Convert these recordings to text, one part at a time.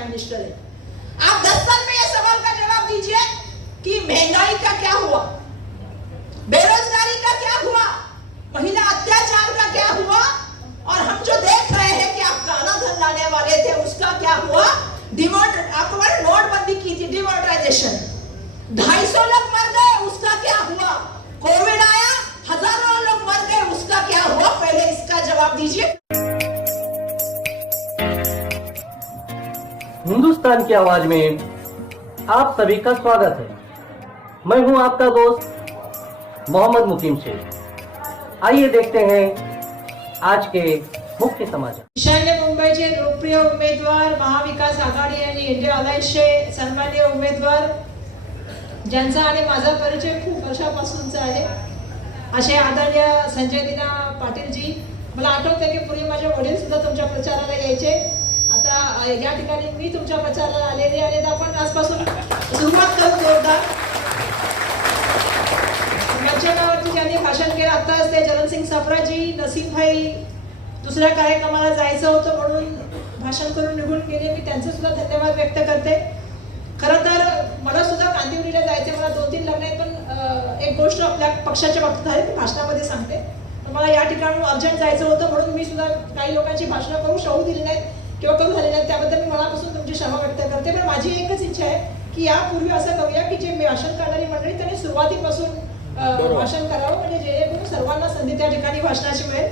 Prime minister है। आप 10 साल में ये सवाल का जवाब दीजिए कि महंगाई का क्या हुआ, बेरोजगारी का क्या हुआ, महिला अत्याचार का क्या हुआ, और हम जो देख रहे हैं कि आप काला धन लाने वाले थे उसका क्या हुआ। आपको नोटबंदी की थी, डिमोनेटाइजेशन, 250 लोग मर गए, उसका क्या हुआ। कोविड आया, हजारों लोग मर गए, उसका क्या हुआ। पहले इसका जवाब दीजिए। हिंदुस्तान की आवाज में आप सभी का स्वागत है। मैं हूं आपका दोस्त मोहम्मद मुकीम शेख। आइए देखते हैं आज के मुख्य समाचार। ईशान्य मुंबईचे लोकप्रिय उमेदवार, महाविकास आघाडी आणि इंडिया अलायन्सचे सन्माननीय उमेदवार, ज्यांचा आणि माझा परिचय खूप वर्षापासूनचा आहे, असे आदरणीय संजय दीना पाटीलजी. मला आठवतं की पूर्वी माझे वडील सुद्धा तुमच्या प्रचाराला यायचे. आता या ठिकाणी मी तुमच्या प्रचाराला आलेले आणि आपण आजपासून सुरुवात करू जोरदार. मंचावरती ज्यांनी भाषण केलं आताच ते जरणसिंग सफराजी, नसीम भाई दुसऱ्या कार्यक्रमाला जायचं होतं म्हणून भाषण करून निघून गेले. मी त्यांचे सुद्धा धन्यवाद व्यक्त करते. खरं तर मला सुद्धा कांदिवलीला जायचे, मला 2-3 लग्न आहेत, पण एक गोष्ट आपल्या पक्षाच्या बाबतीत आहे, मी भाषणामध्ये सांगते. मला या ठिकाणी अर्जंट जायचं होतं म्हणून मी सुद्धा काही लोकांची भाषणं करू शकू दिली नाहीत किंवा करू झाले नाहीत, त्याबद्दल मी मनापासून तुमची क्षमा व्यक्त करते. पण माझी एकच इच्छा आहे की यापूर्वी असं करूया की जे भाषण करणारी मंडळी त्यांनी सुरुवातीपासून भाषण करावं, म्हणजे जेणेकरून सर्वांना संधी त्या ठिकाणी भाषणाची मिळेल.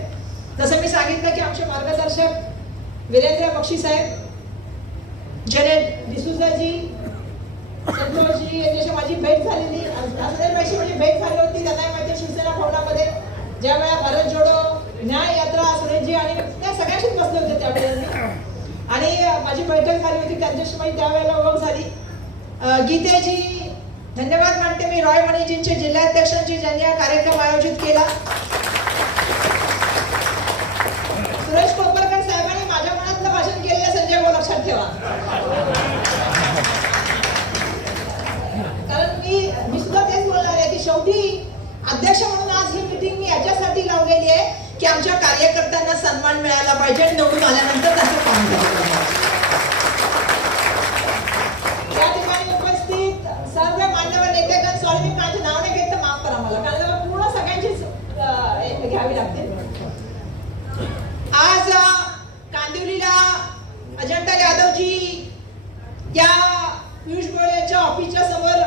जसं मी सांगितलं की आमचे मार्गदर्शक वीरेंद्र बक्षी साहेब, जनेट डिसूजाजी, संतोषजी यांच्याशी माझी भेट झालेली, माझी भेट झाली होती. त्यांना माहिती शिवसेना भवनामध्ये ज्यावेळेला भारत जोडो न्याय यात्रा सुरेशजी आणि त्या सगळ्यांशीच बसले होते त्यावेळेला, आणि माझी बैठक झाली होती त्यांच्याशी माझी त्यावेळेला ओळख झाली. गीतेजी धन्यवाद मानते मी, रॉय मणीजींचे जिल्हाध्यक्षांची ज्यांनी हा कार्यक्रम आयोजित केला. सुरेश कोपरकर साहेबांनी माझ्या मनातलं भाषण केलेलं संजय भाऊ लक्षात ठेवा, कारण मी सुद्धा तेच बोलणार आहे की शेवटी अध्यक्ष म्हणून आज ही मीटिंग मी याच्यासाठी लावलेली आहे की आमच्या कार्यकर्त्यांना सन्मान मिळाला पाहिजे आणि निवडून आल्यानंतर त्याचं काम झालं पाहिजे. या ठिकाणी उपस्थित सर्व मान्यवर नेतेगण, सॉरी मी माझे नाव नाही घेत तर माफ करा मला, कारण पूर्ण सगळ्यांचीच घ्यावी लागते. आज कांदिवलीला अजंता यादवजी या पियुष गोयल यांच्या ऑफिसच्या समोर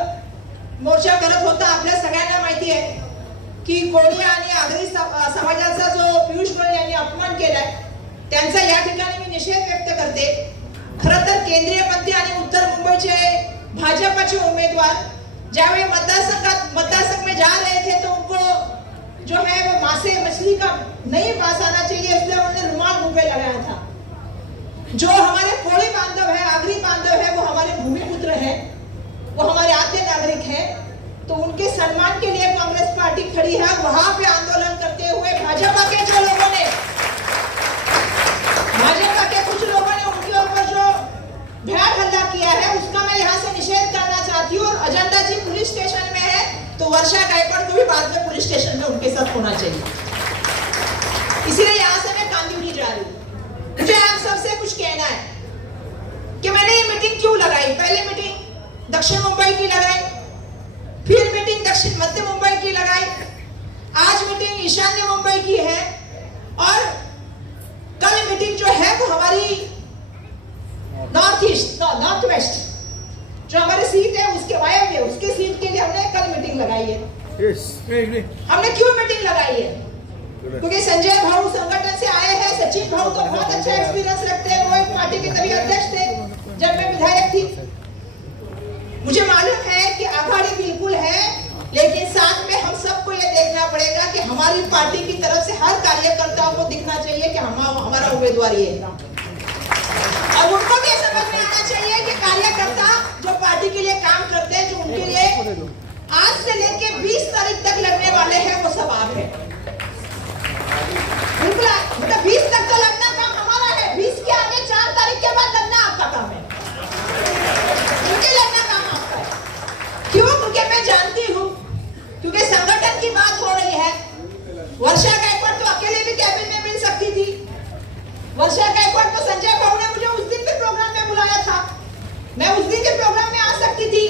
मोर्चा करत होता. आपल्या सगळ्यांना माहिती आहे की कोळी आणि आगरी समाजाचा जो पियुष गोयल यांनी अपमान केलाय त्यांचा या ठिकाणी मी निषेध व्यक्त करते. खरं तर केंद्रीय मंत्री आणि उत्तर मुंबईचे भाजपाचे उम्मीदवार ज्यावेळी मतदारसंघ में जा रहे थे तो उनको जो है वो मासे मछली का नहीं पास आना चाहिए, इसलिए उन्होंने रुमाल मुंह पे लगाया था. जो हमारे कोळी बांधव है, आगरी बांधव है, वो हमारे भूमिपुत्र है, वो हमारे आद्य नागरिक है, तो उनके सम्मान के लिए कांग्रेस पार्टी खड़ी है. वहां पे आंदोलन करते हुए भाजपा के जो लोगों ने, भाजपा के कुछ लोगों ने उनके ऊपर जो भयानक हमला किया है उसका मैं यहाँ से निषेध करना चाहती हूँ. और अजंता जी पुलिस स्टेशन में है तो वर्षा गायकवाड़ को भी बाद में पुलिस स्टेशन में उनके साथ होना चाहिए. इसीलिए यहाँ से मैं कांदिवली जा रही हूँ. मुझे आप सबसे कुछ कहना है कि मैंने ये मीटिंग क्यों लगाई. पहले मीटिंग दक्षिण मुंबई की लगाई, फिर मीटिंग दक्षिण मध्य मुंबई की लगाई, आज मीटिंग ईशान्य मुंबई की है, और कल मीटिंग जो है वो हमारी नॉर्थ वेस्ट जो हमारी सीट है उसके वायव्य, उसके सीट के लिए हमने कल मीटिंग लगाई है. हमने क्यों मीटिंग लगाई है? क्योंकि संजय भाऊ संगठन से आए हैं, सचिन भाऊ तो बहुत अच्छा एक्सपीरियंस रखते हैं, वो एक पार्टी के तभी अध्यक्ष थे जब मैं विधायक थी. मुझे मालूम है कि आघाड़ी बिल्कुल है, लेकिन साथ में हम सबको ये देखना पड़ेगा कि हमारी पार्टी की तरफ से हर कार्यकर्ताओं को दिखना चाहिए कि हमारा उम्मीदवार ये है, और उनको भी समझ में आना चाहिए कि कार्यकर्ता जो पार्टी के लिए काम करते हैं, जो उनके लिए आज से लेके 20 तारीख तक लड़ने वाले हैं, वो सब आप है. बिल्कुल, मतलब 20 तक तो लड़ना काम हमारा है, 20 के आगे 4 तारीख के बाद लड़ना आपका काम है, उनके लड़ना काम आपका है. क्यों? क्योंकि मैं जानती हूँ, क्योंकि संगठन की बात हो रही है. वर्षा गायकवाड़ तो अकेले भी कैबिनेट में मिल सकती थी. वर्षा गायकवाड़ तो संजय भाऊ ने मुझे उस दिन भी प्रोग्राम में बुलाया था, मैं उस दिन के प्रोग्राम में आ सकती थी,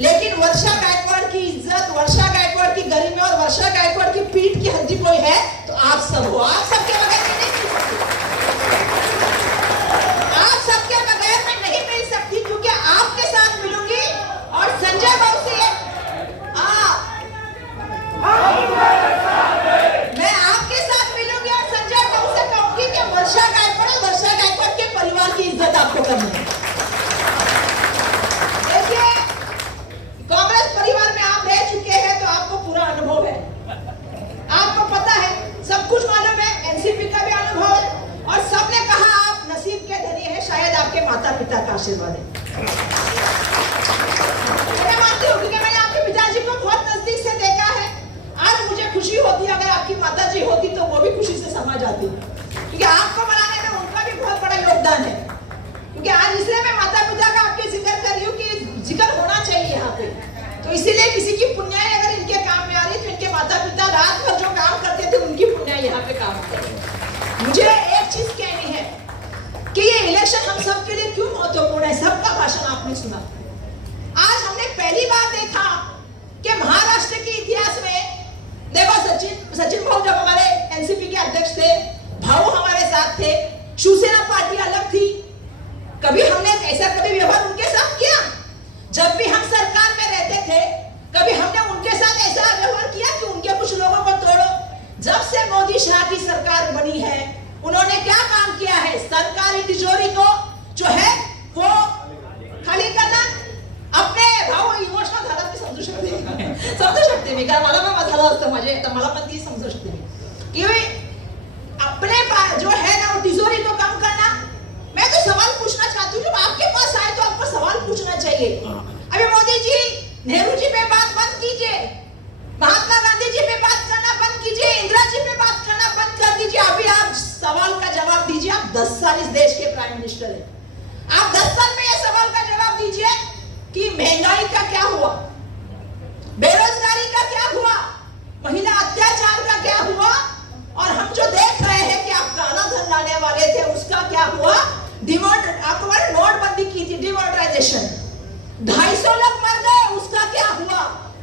लेकिन वर्षा गायकवाड़ की इज्जत, वर्षा गायकवाड़ की गरिमा और वर्षा गायकवाड़ की पीठ की हड्डी कोई है तो आप सब हो। आप सबके बगैर मैं नहीं मिल सकती, आप सबके बगैर मैं नहीं मिल सकती, क्योंकि आपके साथ मिलूंगी और संजय बाबू से मैं आपके साथ मिलूंगी और संजय बाबू से कहूंगी कि वर्षा गायकवाड़ और वर्षा गायकवाड़ के परिवार की इज्जत आपको करनी है। देखिए, कांग्रेस परिवार में आप रह चुके हैं तो आपको पूरा अनुभव है, आपको पता है, सब कुछ मालूम है, एनसीपी का भी अनुभव है, और सबने कहा आप नसीब के धनी हैं, शायद आपके माता पिता का आशीर्वाद है। मैं मानती हूँ क्योंकि मैंने आपके पिताजी को बहुत नजदीक से देखा है। आज मुझे खुशी होती है, अगर आपकी माता जी होती तो वो भी खुशी से समझ जाती, क्योंकि आपको बनाने में उनका भी बहुत बड़ा योगदान है। क्योंकि आज इसलिए मैं माता पिता का आपके जिक्र कर रही हूँ कि जिक्र होना चाहिए यहाँ पे, तो इसीलिए किसी की पुण्याई अगर इनके काम में आ रही तो इनके माता पिता रात भर जो काम करते थे उनकी पुण्याई यहाँ पे काम कर रही है। मुझे एक चीज कहनी है कि ये इलेक्शन हम सब के लिए क्यों महत्वपूर्ण है। सबका भाषण आपने सुना, आज हमने पहली बार देखा कि महाराष्ट्र के इतिहास में, देखो सचिन भाऊ जब हमारे एनसीपी के अध्यक्ष थे, भाऊ हमारे साथ थे, शिवसेना पार्टी अलग थी, कभी हमने ऐसा कभी व्यवहार उनके साथ किया? जब भी हम सरकार में रहते थे कभी हमने उनके साथ ऐसा व्यवहार किया कि उनके कुछ लोगों को तोड़ो? जब से मोदी शाह की सरकार बनी है उन्होंने क्या काम किया है? सरकारी तिजोरी को जो है वो खाली करना। अपने भाऊ इमोशनल झाला ते समजू शकते मी कारण मला पण झालं असतं माझे, तर मला पण ती समजू शकते मी कि अपने जो है ना वो तिजोरी को कम करना। मैं तो सवाल पूछना चाहती हूँ, जब आपके पास आए तो आपको सवाल पूछना चाहिए। अभी मोदी जी, नेहरू जी पे बात बंद कीजिए, महात्मा गांधी जी पे बात करना बंद कीजिए, इंदिरा जी पे बात करना बंद कर दीजिए। अभी आप सवाल का जवाब दीजिए। आप 10 साल इस देश के प्राइम मिनिस्टर हैं, आप 10 साल में ये सवाल का जवाब दीजिए कि महंगाई का क्या हुआ, बेरोजगारी का क्या हुआ, महिला अत्याचार का क्या हुआ, और हम जो देख रहे हैं कि आप काला धन लाने वाले थे उसका क्या हुआ? आपको नोटबंदी की थी, डिमोनेटाइजेशन, 250 लोग मर गए, उसका क्या हुआ?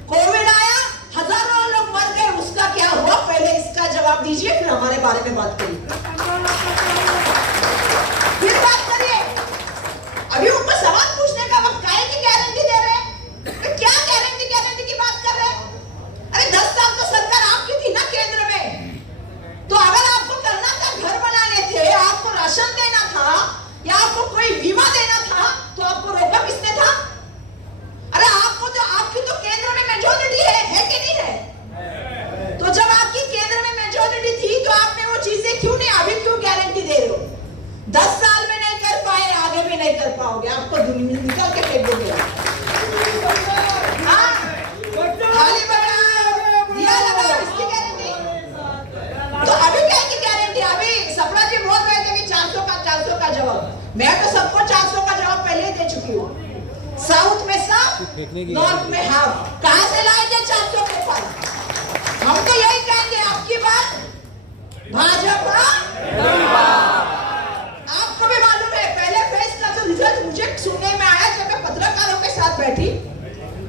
कोविड आया, हजारों लोग मर गए, उसका क्या हुआ? पहले इसका जवाब दीजिए, फिर हमारे बारे में बात करिए, फिर बात करिए। अभी उनको सवाल पूछने का वक्त काहे की गारंटी दे रहे हैं? क्या गारंटी की बात कर रहे हैं? अरे 10 साल तो सरकार आपकी थी ना केंद्र में, तो अगर आपको करना था, घर बनाने थे, आपको राशन देना था या आपको कोई बीमा देना था, तो आपको रोका किसने था? अरे आपको तो, आपकी तो केंद्र में मेजॉरिटी है कि नहीं है? तो जब आपकी केंद्र में मेजॉरिटी थी तो आपने वो चीजें क्यों नहीं, अभी क्यों गारंटी दे रहे हो? 10 साल में नहीं कर पाए, आगे भी नहीं कर पाओगे, आपको दुनिया निकाल के फेंक दोगे। हाँ, खाली दिया लगा, इसकी गारंटी। तो अभी क्या की गारंटी? अभी सपना जी बोल रहे थे कि 400 का जवाब, मैं तो सबको 400 का जवाब पहले दे चुकी हूँ। साउथ में सब, नॉर्थ में हाफ, कहां से लाएंगे 400 के पास? हम तो यही कहेंगे, आपकी बात भाजपा। आपको भी मालूम है, पहले फेज का जो रिजल्ट मुझे सुनने में आया जब मैं पत्रकारों के साथ बैठी,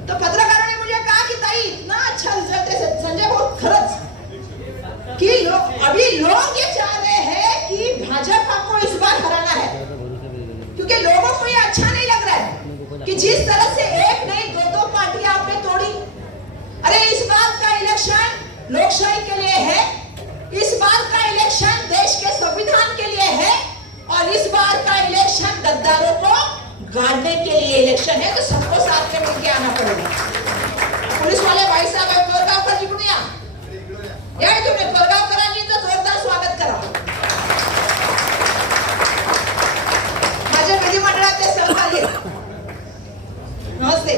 तो पत्रकारों ने मुझे कहा कि ताई इतना अच्छा रिजल्ट है संजय, बहुत खर्च कि अभी लोग ये चाह रहे हैं कि भाजपा को इस बार हराना है, क्योंकि लोगों को ये अच्छा नहीं लग रहा है कि जिस तरह से एक नहीं दो पार्टियां आपने तोड़ी। अरे इस बार का इलेक्शन लोकशाही के लिए है, इस बार का इलेक्शन देश के संविधान के लिए है, और इस बार का इलेक्शन गद्दारों को गाड़ने के लिए इलेक्शन है। तो सबको साथ में मिलकर आना पड़ेगा। पुलिस वाले भाई साहब कोरगाव पर जिंकूया, यार तुमने कोरगाव कराजींचं जोरदार स्वागत करा। माझ्या विधिमंडळाचे सहकारी नमस्ते।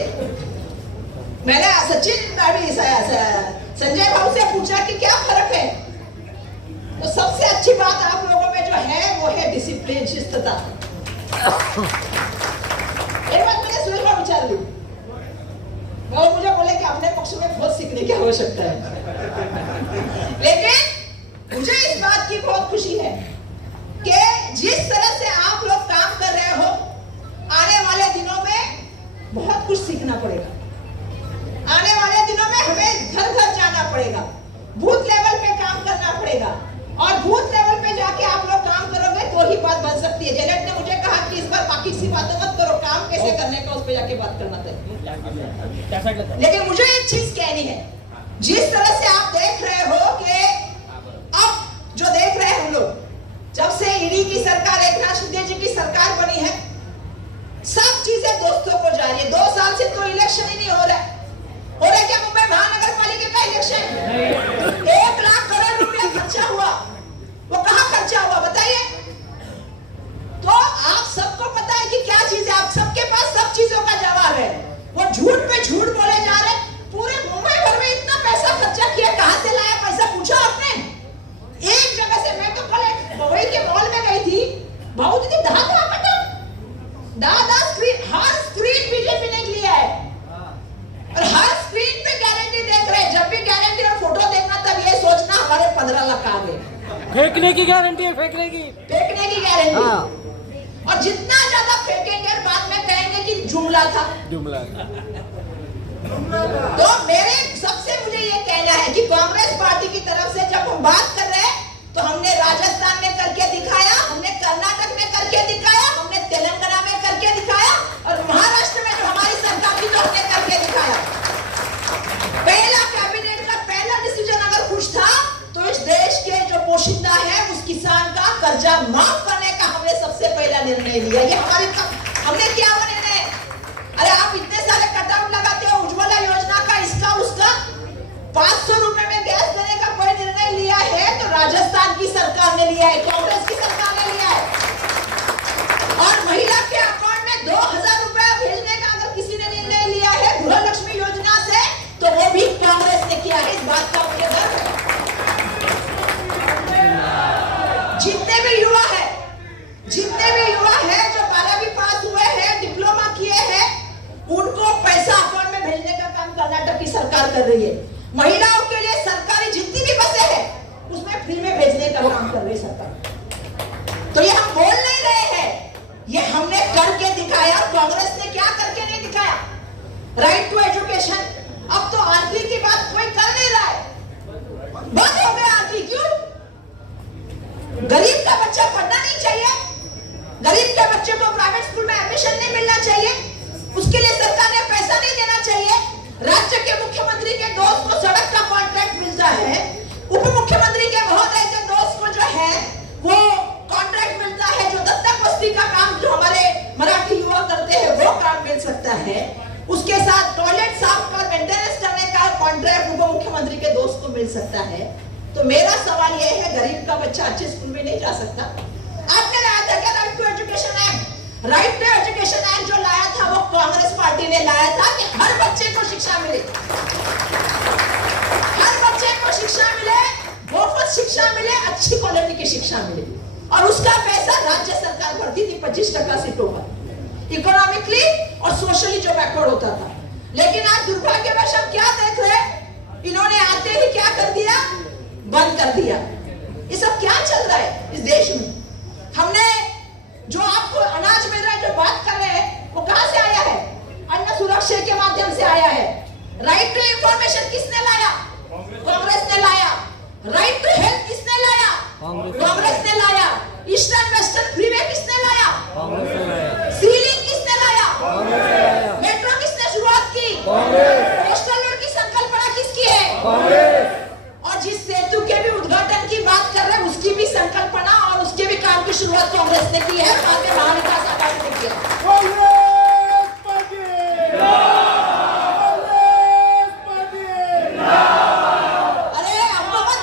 मैंने सचिन अभी संजय बाबू से पूछा कि क्या फर्क है, तो सबसे अच्छी बात आप लोगों में जो है वो है डिसिप्लिन, शिस्तता। एक बात मैंने सुरेश बाबू विचार ली, वो मुझे बोले कि अपने पक्ष में बहुत सीखने की आवश्यकता है, लेकिन मुझे इस बात की बहुत खुशी है कि जिस तरह से आप लोग काम कर रहे हो, आने वाले दिनों बहुत कुछ सीखना पड़ेगा। आने वाले दिनों में हमें घर घर जाना पड़ेगा, बूथ लेवल पे काम करना पड़ेगा, और बूथ लेवल पे जाके आप लोग काम करोगे तो ही बात बन सकती है। जेनेट ने मुझे कहा कि इस बार बाकी सी बातें मत करो, काम कैसे करने का उस पे जाके बात करना चाहिए। लेकिन मुझे एक चीज कहनी है, जिस तरह से आप देख रहे हो कि अब जो देख रहे हैं हम लोग, जब से ईडी की सरकार, एकनाथ शिंदे जी की सरकार बनी है, सब चीजें दोस्तों को जा रही है। 2 साल से तो इलेक्शन ही नहीं हो रहा है। हो रहा है क्या मुंबई महानगर पालिका का इलेक्शन? 1 लाख करोड़ रुपया खर्चा हुआ, वो कहां खर्चा हुआ बताइए? तो आप सबको पता है कि क्या चीज है, आप सबके पास सब चीजों का जवाब है। वो झूठ पे झूठ बोले जा रहे। पूरे मुंबई भर में इतना पैसा खर्चा किया, कहां से लाया पैसा पूछा आपने? एक जगह से, मैं तो कल एक मुंबई के मॉल में गई थी, भाऊ दीदी दादा स्क्रीन, हर स्क्रीन बीजेपी ने लिया है और हर स्क्रीन पे गारंटी देख रहे हैं। जब भी गारंटी और फोटो देखना तब ये सोचना हमारे 15 लाख आ गए। फेंकने की गारंटी है, फेंकने की गारंटी। और जितना ज्यादा फेंकेंगे बाद में कहेंगे कि जुमला था। तो मेरे सबसे मुझे ये कहना है कि कांग्रेस पार्टी की तरफ से जब हम बात कर रहे हैं तो हमने राजस्थान में करके दिखाया, हमने कर्नाटक में करके दिखाया, हमने तेलंगाना में करके दिखाया, और महाराष्ट्र में जो हमारी सरकार थी तो हमने करके दिखाया। पहला कैबिनेट का पहला डिसीजन अगर कुछ था तो इस देश के जो पोशिंदा है उस किसान का कर्जा माफ करने का हमने सबसे पहला निर्णय लिया। ये हमने क्या वो निर्णय? अरे आप इतने सारे कटआउट लगाते हो उज्ज्वला योजना का, इसका उसका, 500 रुपए में गैस देने का कोई निर्णय लिया है तो राजस्थान की सरकार ने लिया है, कांग्रेस की सरकार ने लिया है। और महिला के अकाउंट में 2000 रुपए भेजने का अगर किसी ने निर्णय लिया है गृह लक्ष्मी योजना से, तो वो भी कांग्रेस ने किया है। इस बात का मुझे गर्व है। जितने भी युवा है जो 12वीं पास हुए हैं, डिप्लोमा किए हैं, उनको पैसा अकाउंट में भेजने का काम कर्नाटक की सरकार कर रही है। महिलाओं के लिए सरकारी जितनी भी बसें हैं उसमें फ्री में भेजने का काम कर रही है सरकार। तो ये हम बोल नहीं रहे हैं, ये हमने करके दिखाया। कांग्रेस ने क्या करके नहीं दिखाया? Right to education. अब तो आरटी की बात कोई कर नहीं रहा है, बंद हो गया आरटी। क्यों? गरीब का बच्चा पढ़ना नहीं चाहिए, गरीब के बच्चे को प्राइवेट स्कूल में एडमिशन नहीं मिलना चाहिए, उसके लिए सरकार ने पैसा नहीं देना चाहिए। राज्य के मुख्यमंत्री के दोस्त को सड़क का कॉन्ट्रैक्ट मिलता है, उप मुख्यमंत्री के महोदय के दोस्त को जो है वो कॉन्ट्रैक्ट मिलता है, जो दत्तक बस्ती का काम जो हमारे मराठी युवा करते हैं वो काम मिल सकता है, उसके साथ टॉयलेट साफ कर मेंटेनेंस करने का कॉन्ट्रैक्ट उप मुख्यमंत्री के दोस्त को मिल सकता है। तो मेरा सवाल यह है, गरीब का बच्चा अच्छे स्कूल में नहीं जा सकता? आपने लाया था क्या right to education act? Right to education act जो लाया था वो कांग्रेस पार्टी ने लाया था कि हर बच्चे को शिक्षा मिले, हर बच्चे को शिक्षा मिले, मुफ्त शिक्षा मिले, अच्छी क्वालिटी की शिक्षा मिले, और उसका पैसा राज्य सरकार भरती थी 25% सीटों पर, इकोनॉमिकली और सोशली जो बैकवर्ड होता था। लेकिन आज दुर्भाग्यवश हम क्या देख रहे हैं, इन्होंने आते ही क्या कर दिया? बंद कर दिया। ये सब क्या चल रहा है इस देश में? हमने जो आपको अनाज मिल रहा है, जो बात कर रहे हैं, वो कहां से आया है? अन्न सुरक्षा के माध्यम से आया है। राइट टू इंफॉर्मेशन किसने लाया? कांग्रेस ने लाया। राइट टू हेल्थ किसने लाया? कांग्रेस ने लाया। ईस्टर्न वेस्टर्न फ्रीवे किसने लाया? सीलिंग किसने लाया? मेट्रो किसने शुरुआत की? पोस्टल रोड की संकल्पना किसकी है? और जिस सेतु के भी उद्घाटन की बात कर रहे हैं उसकी भी संकल्पना और उसके भी काम की शुरुआत कांग्रेस ने की है, भारतीय महाविकास आघाड़ी ने किया। अरे हमको मत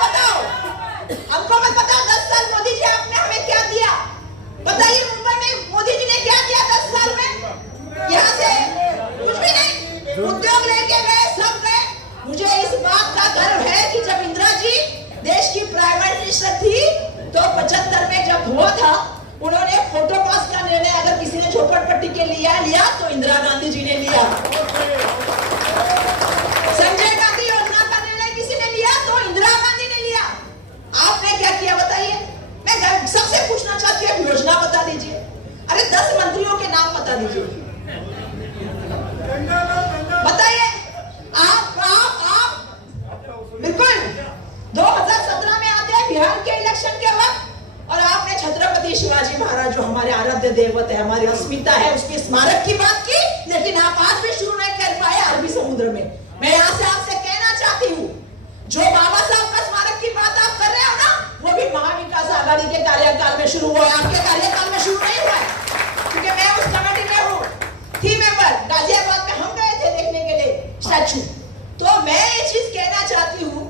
बताओ 10 साल मोदी जी आपने हमें क्या दिया? बताइए मुंबई में मोदी जी ने क्या किया 10 साल में? यहाँ से कुछ भी नहीं, उद्योग लेके गए, सब गए। मुझे इस बात का गर्व है कि जब इंदिरा जी देश की प्राइम मिनिस्टर थी तो 75 में जब हुआ था, उन्होंने फोटो पास का निर्णय अगर किसी ने झोपड़पट्टी के लिया तो इंदिरा गांधी जी ने लिया। संजय गांधी योजना का निर्णय किसी ने लिया तो इंदिरा गांधी ने लिया। आपने क्या किया बताइए? मैं सबसे पूछना चाहती हूँ, योजना बता दीजिए। अरे 10 मंत्रियों के नाम बता दीजिए। सत्य देवत है, हमारी अस्मिता है, उसके स्मारक की बात की, लेकिन आप आज भी शुरू नहीं कर पाए अरबी समुद्र में। मैं यहाँ से आपसे कहना चाहती हूँ, जो बाबा साहब का स्मारक की बात आप कर रहे हो ना, वो भी महाविकास आघाड़ी के कार्यकाल में शुरू हुआ है, आपके कार्यकाल में शुरू नहीं हुआ है। क्योंकि मैं उस कमेटी में हूँ, थी मेंबर, गाजियाबाद में हम गए थे देखने के लिए स्टैचू। तो मैं ये चीज कहना चाहती हूँ,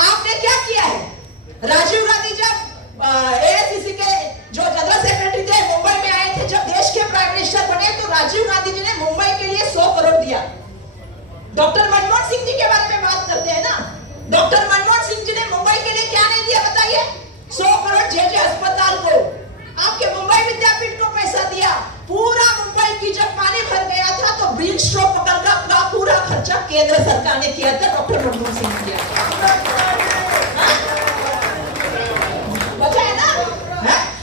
आपने क्या किया है? राजीव गांधी जब एआईसीसी के जो जनरल सेक्रेटरी थे, मुंबई में आए थे, जब देश के प्राइम मिनिस्टर बने, तो राजीव गांधी जी ने मुंबई के लिए 100 करोड़ दिया। डॉक्टर मनमोहन सिंह जी के बारे में बात करते हैं ना, डॉक्टर मनमोहन सिंह जी ने मुंबई के लिए क्या नहीं दिया बताइए? 100 करोड़ जे अस्पताल को, आपके मुंबई विद्यापीठ को पैसा दिया। पूरा मुंबई की जब पानी भर गया था तो ब्रेन स्ट्रोक पकड़ने का पूरा खर्चा केंद्र सरकार ने किया था, डॉक्टर मनमोहन सिंह ने किया। बचाया ना,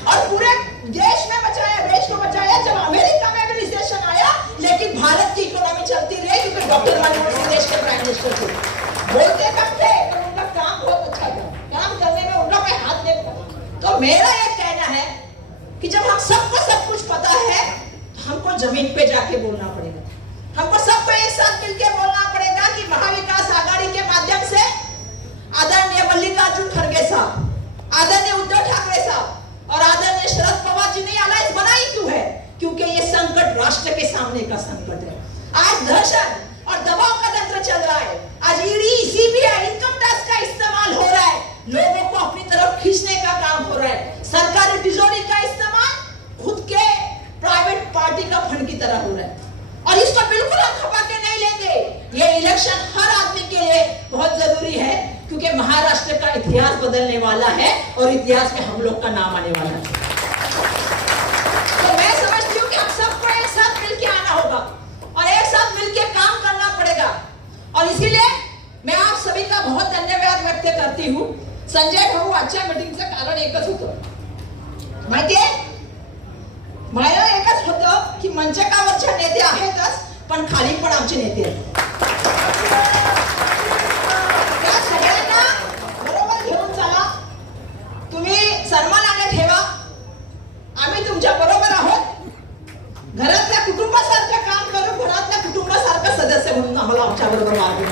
और पूरे देश में बचाया, देश को बचाया। जब अमेरिका में भी रिसेशन आया, लेकिन भारत की इकोनॉमी चलती रही, क्योंकि डॉक्टर मनमोहन सिंह देश के प्राइम मिनिस्टर थे। बोलते कम थे, उनका काम बहुत अच्छा था, काम करने में उनका कोई हाथ नहीं था। तो मेरा ये कहना है कि जब हम सबको सब कुछ पता है, तो हमको जमीन पे जाके बोलना पड़ेगा। हमको सबको एक साथ मिलकर बोलना पड़ेगा कि महाविकास आघाड़ी के माध्यम से आदरणीय मल्लिकार्जुन खड़गे साहब, आदरणीय उद्धव ठाकरे साहब और आदरणीय शरद पवार जी ने अलायंस बनाई क्यों है? क्योंकि ये संकट राष्ट्र के सामने का संकट है। आज दहशत और दबाव का तंत्र चल रहा है, आज ईडी, सीबीआई, इनकम टैक्स का इस्तेमाल हो रहा है, लोगों को अपनी तरफ खींचने का काम हो रहा है, सरकारी तिजोरी का इस्तेमाल खुद के प्राइवेट पार्टी का फंड की तरह हो रहा है, और इसको बिल्कुल हम खपा के नहीं लेंगे। ये इलेक्शन हर आदमी के लिए बहुत जरूरी है, क्योंकि महाराष्ट्र का इतिहास बदलने वाला है और इतिहास में हम लोग का नाम आने वाला है। तो मैं समझती हूँ कि हम सबको एक साथ मिलकर आना होगा और एक साथ मिलकर काम करना पड़ेगा। और इसीलिए मैं आप सभी का बहुत धन्यवाद व्यक्त करती हूँ। संजय भाऊ, आजच्या मीटिंगचं कारण एकच होतं, माहितीये? मला एकच होतं की मंचकावरच्या नेते आहेतच, पण खाली पण आमचे नेते आहेत। त्या सगळ्यांना बरोबर घेऊन चला, तुम्ही सन्मानाने ठेवा, आम्ही तुमच्या बरोबर आहोत। घरातल्या कुटुंबासारखं काम करू, घरातल्या कुटुंबासारखं सदस्य म्हणून आम्हाला आमच्या बरोबर वागणं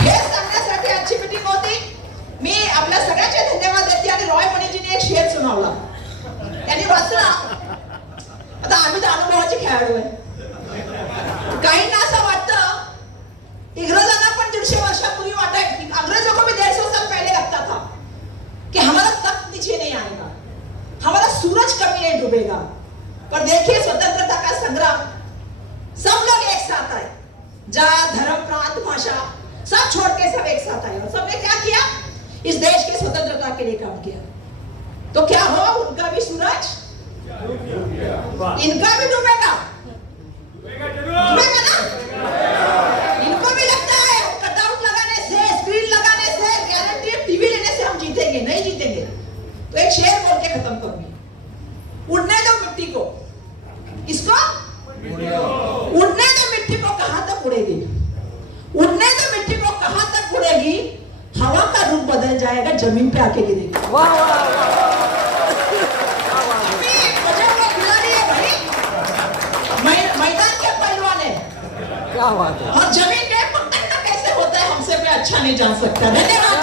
हे सांगण्यासाठी आजची मीटिंग होती। मी आपल्या सगळ्यांचे धन्यवाद देते आणि रॉय मनीजीने एक शेर सुनावला, त्यांनी वाचला। आता आम्ही तर अनुभवाचे खेळाडू आहे, काहींना असं वाटतं इंग्रजांना पण 150 वर्षापूर्वी वाटायचं, अंग्रेजों को भी 150 साल पहले लगता था कि हमारा तख्त नीचे नहीं आएगा, हमारा सूरज कभी नहीं डूबेगा। पर देखिए स्वतंत्रता का संग्राम, सब लोग एक साथ आए, जात, धर्म, प्रांत, भाषा सब छोड़ के सब एक साथ आए और सबने क्या किया? इस देश की स्वतंत्रता के लिए काम किया। तो क्या हुआ? उनका भी सूरज, इनका भी डूबेगा, डूबेगा ना? इनको भी लगता है कटआउट लगाने से, स्क्रीन लगाने से, गारंटी टीवी लेने से हम जीतेंगे, नहीं जीतेंगे। तो एक शेर बोल के खत्म करूंगी, उड़ने दो मिट्टी को, इसको उड़ने दो मिट्टी को, कहां तक उड़ेगी? उड़ने दो मिट्टी को, कहां तक उड़ेगी? हवा का रूप बदल जाएगा, जमीन पे आके गिरेगी। वाह वाह वाह, मैदान के पहलवान है, क्या बात है। और जमीन पे पकड़ना कैसे होता है हमसे कोई अच्छा नहीं जान सकता। धन्यवाद।